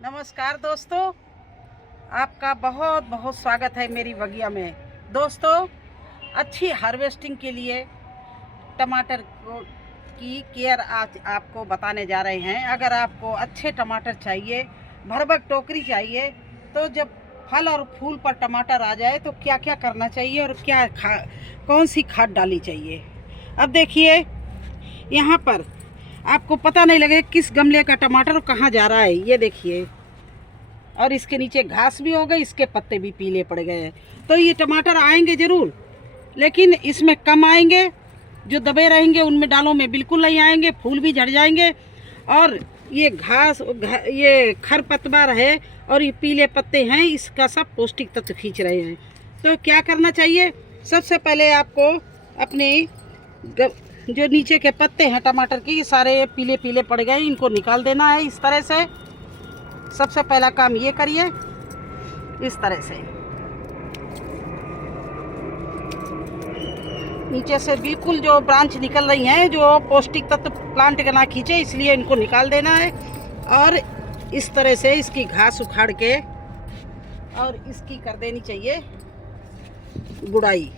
नमस्कार दोस्तों, आपका बहुत बहुत स्वागत है मेरी बगिया में। दोस्तों, अच्छी हार्वेस्टिंग के लिए टमाटर की केयर आज आपको बताने जा रहे हैं। अगर आपको अच्छे टमाटर चाहिए, भरभक टोकरी चाहिए, तो जब फल और फूल पर टमाटर आ जाए तो क्या क्या करना चाहिए और कौन सी खाद डालनी चाहिए। अब देखिए, यहाँ पर आपको पता नहीं लगे किस गमले का टमाटर कहाँ जा रहा है। ये देखिए, और इसके नीचे घास भी हो गई, इसके पत्ते भी पीले पड़ गए हैं। तो ये टमाटर आएंगे ज़रूर, लेकिन इसमें कम आएंगे। जो दबे रहेंगे उनमें डालों में बिल्कुल नहीं आएंगे, फूल भी झड़ जाएंगे। और ये ये खरपतवार है और ये पीले पत्ते हैं, इसका सब पौष्टिक तत्व खींच रहे हैं। तो क्या करना चाहिए? सबसे पहले आपको अपने जो नीचे के पत्ते हैं टमाटर के, ये सारे पीले पीले पड़ गए, इनको निकाल देना है। इस तरह से सबसे पहला काम ये करिए, इस तरह से नीचे से बिल्कुल जो ब्रांच निकल रही हैं, जो पौष्टिक तत्व प्लांट का ना खींचे, इसलिए इनको निकाल देना है। और इस तरह से इसकी घास उखाड़ के और इसकी कर देनी चाहिए गुड़ाई।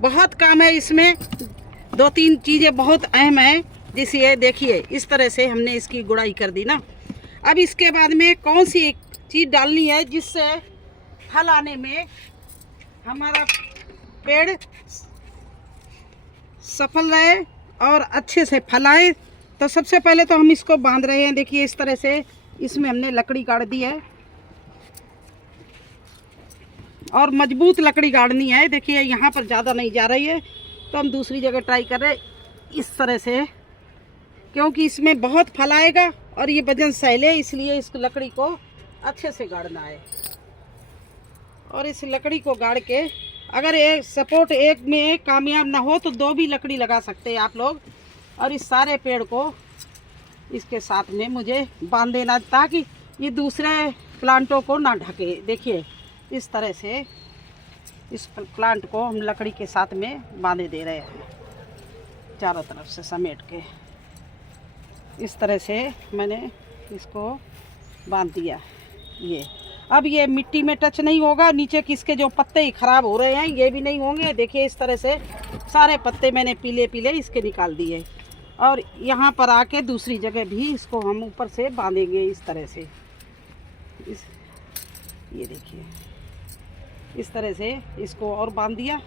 बहुत काम है इसमें, दो तीन चीज़ें बहुत अहम हैं। जैसे ये देखिए, इस तरह से हमने इसकी गुड़ाई कर दी ना। अब इसके बाद में कौन सी चीज़ डालनी है जिससे फल आने में हमारा पेड़ सफल रहे और अच्छे से फल आए। तो सबसे पहले तो हम इसको बांध रहे हैं। देखिए, इस तरह से इसमें हमने लकड़ी गाड़ दी है और मजबूत लकड़ी गाड़नी है। देखिए, यहाँ पर ज़्यादा नहीं जा रही है, तो हम दूसरी जगह ट्राई कर रहे हैं इस तरह से, क्योंकि इसमें बहुत फल आएगा और ये वजन सहले, इसलिए इस लकड़ी को अच्छे से गाड़ना है। और इस लकड़ी को गाड़ के, अगर एक सपोर्ट एक में कामयाब ना हो तो दो भी लकड़ी लगा सकते हैं आप लोग। और इस सारे पेड़ को इसके साथ में मुझे बांध देना, ताकि ये दूसरे प्लांटों को ना ढके। देखिए, इस तरह से इस प्लांट को हम लकड़ी के साथ में बांधे दे रहे हैं, चारों तरफ से समेट के। इस तरह से मैंने इसको बांध दिया। ये अब ये मिट्टी में टच नहीं होगा, नीचे किसके जो पत्ते ही ख़राब हो रहे हैं ये भी नहीं होंगे। देखिए, इस तरह से सारे पत्ते मैंने पीले पीले इसके निकाल दिए। और यहाँ पर आके दूसरी जगह भी इसको हम ऊपर से बांधेंगे इस तरह से। ये देखिए, इस तरह से इसको और बांध दिया।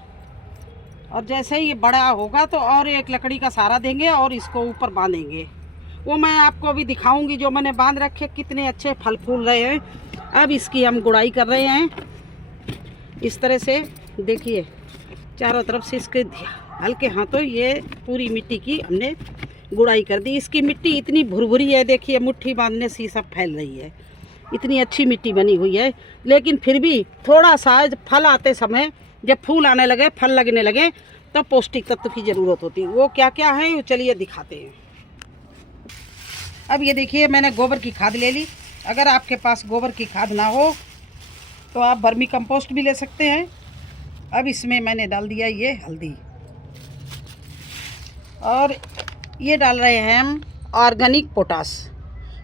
और जैसे ही ये बड़ा होगा तो और एक लकड़ी का सहारा देंगे और इसको ऊपर बांधेंगे। वो मैं आपको अभी दिखाऊंगी, जो मैंने बांध रखे कितने अच्छे फल फूल रहे हैं। अब इसकी हम गुड़ाई कर रहे हैं इस तरह से। देखिए, चारों तरफ से इसके हल्के हाथों ये पूरी मिट्टी की हमने गुड़ाई कर दी। इसकी मिट्टी इतनी भुरभुरी है, देखिए मुट्ठी बांधने से सब फैल रही है, इतनी अच्छी मिट्टी बनी हुई है। लेकिन फिर भी थोड़ा सा फल आते समय, जब फूल आने लगे, फल लगने लगे, तो पौष्टिक तत्व की ज़रूरत होती है। वो क्या क्या है वो चलिए दिखाते हैं। अब ये देखिए, मैंने गोबर की खाद ले ली। अगर आपके पास गोबर की खाद ना हो तो आप वर्मी कंपोस्ट भी ले सकते हैं। अब इसमें मैंने डाल दिया ये हल्दी, और ये डाल रहे हैं हम ऑर्गेनिक पोटास।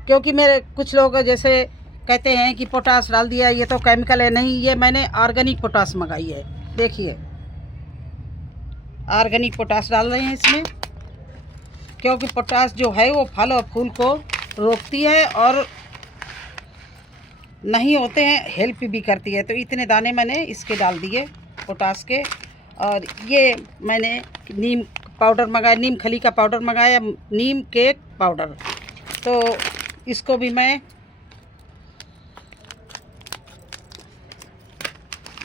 क्योंकि मेरे कुछ लोग जैसे कहते हैं कि पोटास डाल दिया, ये तो केमिकल है। नहीं, ये मैंने ऑर्गेनिक पोटास मंगाई है। देखिए, ऑर्गेनिक पोटास डाल रहे हैं इसमें, क्योंकि पोटास जो है वो फल और फूल को रोकती है और नहीं होते हैं हेल्प भी करती है। तो इतने दाने मैंने इसके डाल दिए पोटास के। और ये मैंने नीम पाउडर मंगाया, नीम खली का पाउडर मंगाया, नीम केक पाउडर। तो इसको भी मैं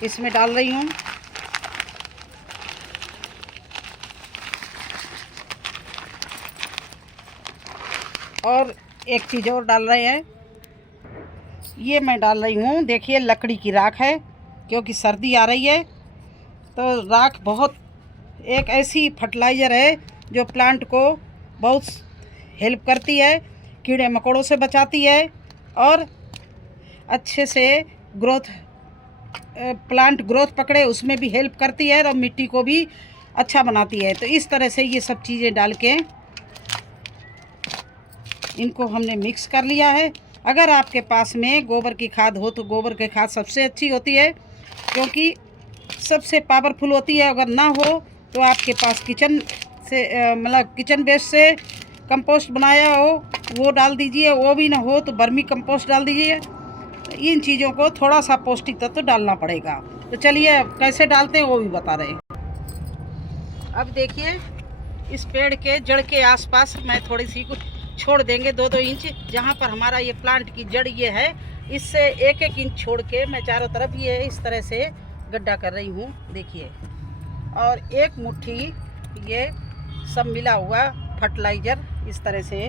इसमें डाल रही हूँ। और एक चीज़ और डाल रहे हैं, ये मैं डाल रही हूँ, देखिए लकड़ी की राख है। क्योंकि सर्दी आ रही है, तो राख बहुत एक ऐसी फर्टिलाइज़र है जो प्लांट को बहुत हेल्प करती है, कीड़े मकोड़ों से बचाती है और अच्छे से प्लांट ग्रोथ पकड़े उसमें भी हेल्प करती है, और मिट्टी को भी अच्छा बनाती है। तो इस तरह से ये सब चीज़ें डाल के इनको हमने मिक्स कर लिया है। अगर आपके पास में गोबर की खाद हो तो गोबर की खाद सबसे अच्छी होती है, क्योंकि सबसे पावरफुल होती है। अगर ना हो तो आपके पास किचन से मतलब किचन वेस्ट से कंपोस्ट बनाया हो वो डाल दीजिए, वो भी ना हो तो वर्मी कंपोस्ट डाल दीजिए। इन चीज़ों को थोड़ा सा पौष्टिक तत्व डालना पड़ेगा। तो चलिए कैसे डालते हैं वो भी बता रहे हैं। अब देखिए, इस पेड़ के जड़ के आसपास मैं थोड़ी सी कुछ छोड़ देंगे 2-2 इंच, जहाँ पर हमारा ये प्लांट की जड़ ये है, इससे 1-1 इंच छोड़ के मैं चारों तरफ ये इस तरह से गड्ढा कर रही हूँ। देखिए, और 1 मुट्ठी ये सब मिला हुआ फर्टिलाइज़र इस तरह से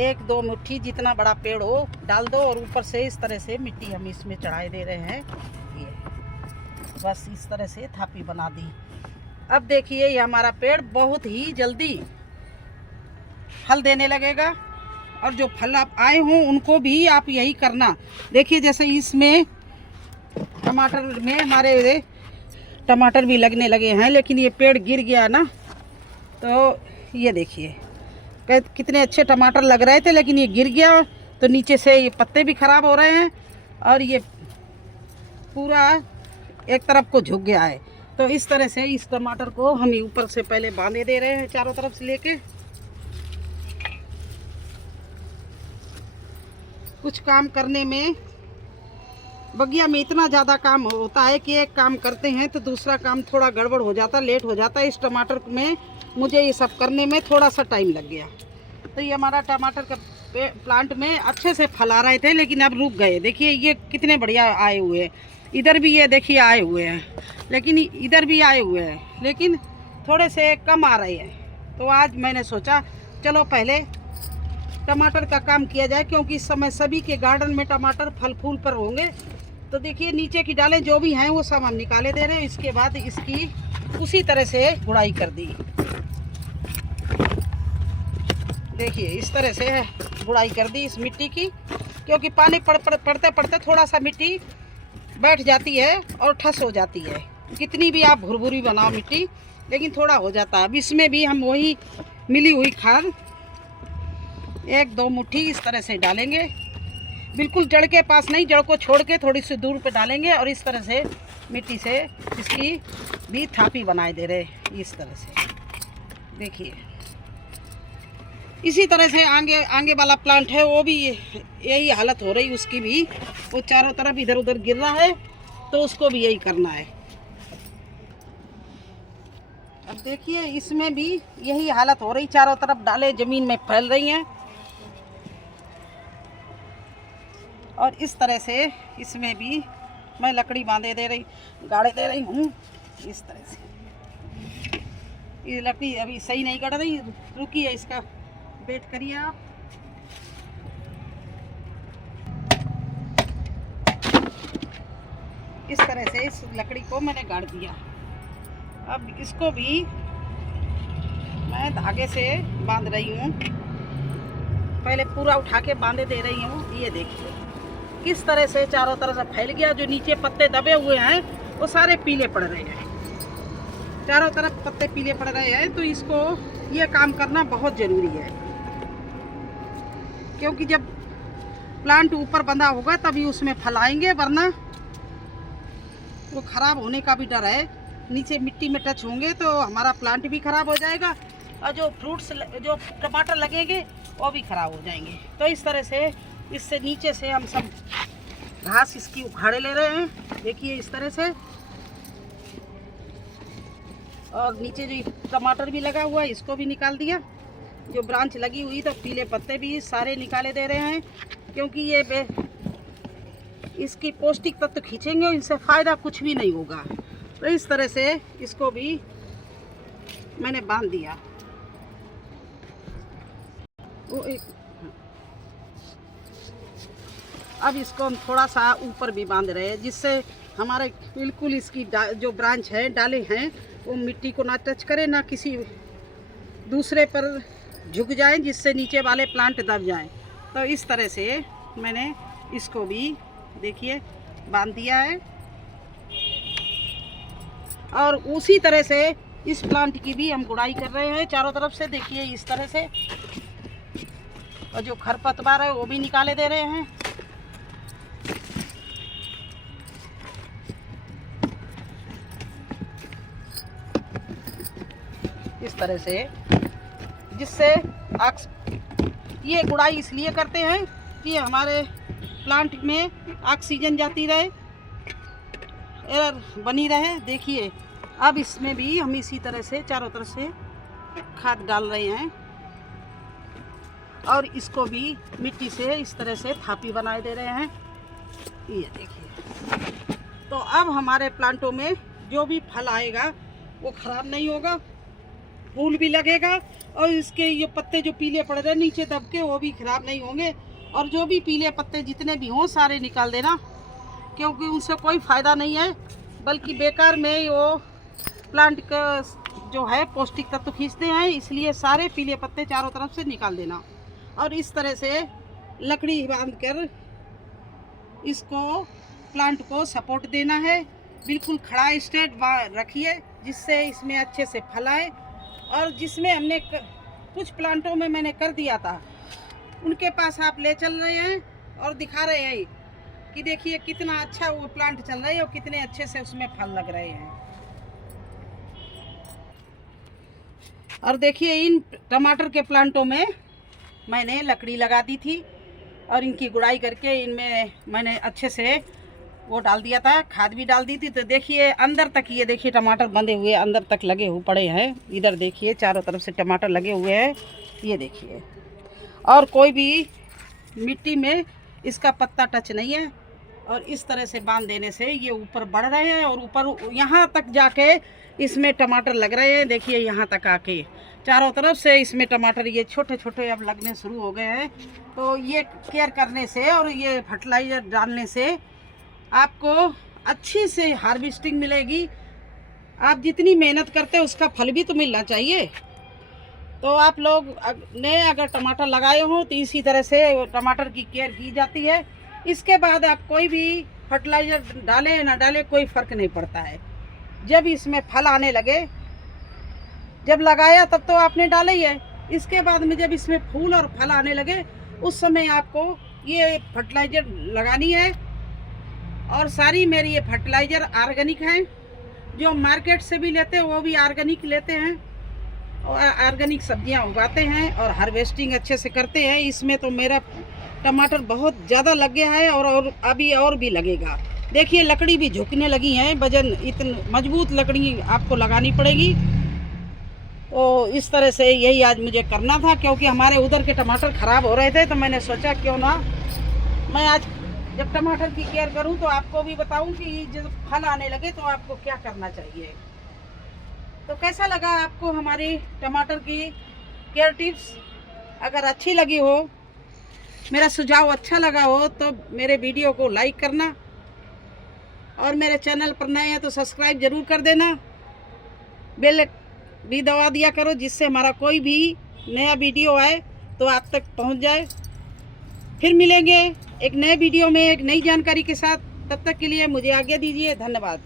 1-2 मुट्ठी जितना बड़ा पेड़ हो डाल दो, और ऊपर से इस तरह से मिट्टी हम इसमें चढ़ाए दे रहे हैं। ये बस इस तरह से थापी बना दी। अब देखिए, ये हमारा पेड़ बहुत ही जल्दी फल देने लगेगा, और जो फल आप आए हों उनको भी आप यही करना। देखिए, जैसे इसमें टमाटर में हमारे टमाटर भी लगने लगे हैं, लेकिन ये पेड़ गिर गया ना, तो ये देखिए कितने अच्छे टमाटर लग रहे थे, लेकिन ये गिर गया तो नीचे से ये पत्ते भी ख़राब हो रहे हैं, और ये पूरा एक तरफ को झुक गया है। तो इस तरह से इस टमाटर को हम ऊपर से पहले बांधे दे रहे हैं चारों तरफ से लेके। कुछ काम करने में बगिया में इतना ज़्यादा काम होता है कि एक काम करते हैं तो दूसरा काम थोड़ा गड़बड़ हो जाता, लेट हो जाता है। इस टमाटर में मुझे ये सब करने में थोड़ा सा टाइम लग गया। तो ये हमारा टमाटर का प्लांट में अच्छे से फल आ रहे थे, लेकिन अब रुक गए। देखिए ये कितने बढ़िया आए हुए हैं, इधर भी ये देखिए आए हुए हैं, लेकिन इधर भी आए हुए हैं, लेकिन थोड़े से कम आ रहे हैं। तो आज मैंने सोचा चलो पहले टमाटर का काम किया जाए, क्योंकि इस समय सभी के गार्डन में टमाटर फल फूल पर होंगे। तो देखिए नीचे की डालें जो भी हैं वो सब हम निकाले दे रहे हैं। इसके बाद इसकी उसी तरह से गुड़ाई कर दी। देखिए इस तरह से गुड़ाई कर दी इस मिट्टी की, क्योंकि पानी पड़ते पड़ते थोड़ा सा मिट्टी बैठ जाती है और ठस हो जाती है। कितनी भी आप भुरभुरी बनाओ मिट्टी, लेकिन थोड़ा हो जाता है। अब इसमें भी हम वही मिली हुई खाद 1-2 मुट्ठी इस तरह से डालेंगे, बिल्कुल जड़ के पास नहीं, जड़ को छोड़ के थोड़ी सी दूर पे डालेंगे, और इस तरह से मिट्टी से इसकी भी थापी बनाए दे रहे इस तरह से। देखिए इसी तरह से आगे वाला प्लांट है वो भी यही हालत हो रही, उसकी भी वो चारों तरफ इधर उधर गिर रहा है, तो उसको भी यही करना है। अब देखिए इसमें भी यही हालत हो रही, चारों तरफ डालें ज़मीन में फैल रही हैं, और इस तरह से इसमें भी मैं लकड़ी बांधे दे रही, गाड़े दे रही हूँ इस तरह से। ये लकड़ी अभी सही नहीं गड़ रही, रुकी है, इसका वेट करिए आप। इस तरह से इस लकड़ी को मैंने गाड़ दिया। अब इसको भी मैं धागे से बांध रही हूँ, पहले पूरा उठा के बांधे दे रही हूँ। ये देखिए किस तरह से चारों तरफ से फैल गया। जो नीचे पत्ते दबे हुए हैं वो सारे पीले पड़ रहे हैं, चारों तरफ पत्ते पीले पड़ रहे हैं। तो इसको ये काम करना बहुत ज़रूरी है, क्योंकि जब प्लांट ऊपर बंधा होगा तभी उसमें फल आएंगे, वरना वो ख़राब होने का भी डर है। नीचे मिट्टी में टच होंगे तो हमारा प्लांट भी ख़राब हो जाएगा, और जो फ्रूट्स जो टमाटर लगेंगे वो भी ख़राब हो जाएंगे। तो इस तरह से इससे नीचे से हम सब घास इसकी उखाड़े ले रहे हैं। देखिए इस तरह से, और नीचे जो टमाटर भी लगा हुआ है इसको भी निकाल दिया। जो ब्रांच लगी हुई तो पीले पत्ते भी सारे निकाले दे रहे हैं, क्योंकि ये इसकी पौष्टिक तत्व खींचेंगे, इनसे फ़ायदा कुछ भी नहीं होगा। तो इस तरह से इसको भी मैंने बांध दिया। अब इसको हम थोड़ा सा ऊपर भी बांध रहे हैं, जिससे हमारे बिल्कुल इसकी जो ब्रांच है, डाले हैं, वो मिट्टी को ना टच करे, ना किसी दूसरे पर झुक जाए, जिससे नीचे वाले प्लांट दब जाएं। तो इस तरह से मैंने इसको भी देखिए बांध दिया है, और उसी तरह से इस प्लांट की भी हम गुड़ाई कर रहे हैं चारों तरफ से। देखिए इस तरह से, और जो खरपतवार है वो भी निकाले दे रहे हैं। तरह से, जिससे ये गुड़ाई इसलिए करते हैं कि हमारे प्लांट में ऑक्सीजन जाती रहे, एयर बनी रहे। देखिए अब इसमें भी हम इसी तरह से चारों तरफ से खाद डाल रहे हैं और इसको भी मिट्टी से इस तरह से थापी बनाए दे रहे हैं। ये देखिए, तो अब हमारे प्लांटों में जो भी फल आएगा वो ख़राब नहीं होगा, फूल भी लगेगा और इसके ये पत्ते जो पीले पड़ रहे नीचे दब के वो भी ख़राब नहीं होंगे। और जो भी पीले पत्ते जितने भी हों सारे निकाल देना, क्योंकि उनसे कोई फ़ायदा नहीं है, बल्कि बेकार में वो प्लांट का जो है पौष्टिक तत्व खींचते हैं। इसलिए सारे पीले पत्ते चारों तरफ से निकाल देना और इस तरह से लकड़ी बांध कर इसको प्लांट को सपोर्ट देना है। बिल्कुल खड़ा स्ट्रेट रखिए जिससे इसमें अच्छे से फल आए। और जिसमें हमने कुछ प्लांटों में मैंने कर दिया था, उनके पास आप ले चल रहे हैं और दिखा रहे हैं कि देखिए कितना अच्छा वो प्लांट चल रहा है और कितने अच्छे से उसमें फल लग रहे हैं। और देखिए इन टमाटर के प्लांटों में मैंने लकड़ी लगा दी थी और इनकी गुड़ाई करके इनमें मैंने अच्छे से वो डाल दिया था, खाद भी डाल दी थी। तो देखिए अंदर तक, ये देखिए टमाटर बंधे हुए अंदर तक लगे हुए पड़े हैं। इधर देखिए चारों तरफ से टमाटर लगे हुए हैं, ये देखिए। और कोई भी मिट्टी में इसका पत्ता टच नहीं है और इस तरह से बांध देने से ये ऊपर बढ़ रहे हैं और ऊपर यहाँ तक जाके इसमें टमाटर लग रहे हैं। देखिए यहाँ तक आके चारों तरफ से इसमें टमाटर ये छोटे छोटे अब लगने शुरू हो गए हैं। तो ये केयर करने से और ये फर्टिलाइज़र डालने से आपको अच्छी से हार्वेस्टिंग मिलेगी। आप जितनी मेहनत करते हैं उसका फल भी तो मिलना चाहिए। तो आप लोग ने अगर टमाटर लगाए हों तो इसी तरह से टमाटर की केयर की जाती है। इसके बाद आप कोई भी फर्टिलाइज़र डालें या ना डालें कोई फ़र्क नहीं पड़ता है। जब इसमें फल आने लगे, जब लगाया तब तो आपने डाला ही है, इसके बाद में जब इसमें फूल और फल आने लगे उस समय आपको ये फर्टिलाइज़र लगानी है। और सारी मेरी ये फर्टिलाइज़र ऑर्गेनिक हैं, जो मार्केट से भी लेते हैं वो भी ऑर्गेनिक लेते हैं और ऑर्गेनिक सब्जियां उगाते हैं और हार्वेस्टिंग अच्छे से करते हैं। इसमें तो मेरा टमाटर बहुत ज़्यादा लग गया है और अभी और भी लगेगा। देखिए लकड़ी भी झुकने लगी है, वजन इतनी मजबूत लकड़ी आपको लगानी पड़ेगी। तो इस तरह से यही आज मुझे करना था, क्योंकि हमारे उधर के टमाटर ख़राब हो रहे थे। तो मैंने सोचा क्यों ना मैं आज जब टमाटर की केयर करूं तो आपको भी बताऊं कि जब फल आने लगे तो आपको क्या करना चाहिए। तो कैसा लगा आपको हमारी टमाटर की केयर टिप्स? अगर अच्छी लगी हो, मेरा सुझाव अच्छा लगा हो तो मेरे वीडियो को लाइक करना और मेरे चैनल पर नए हैं तो सब्सक्राइब ज़रूर कर देना। बेल भी दबा दिया करो जिससे हमारा कोई भी नया वीडियो आए तो आप तक पहुंच जाए। फिर मिलेंगे एक नए वीडियो में एक नई जानकारी के साथ। तब तक के लिए मुझे आज्ञा दीजिए। धन्यवाद।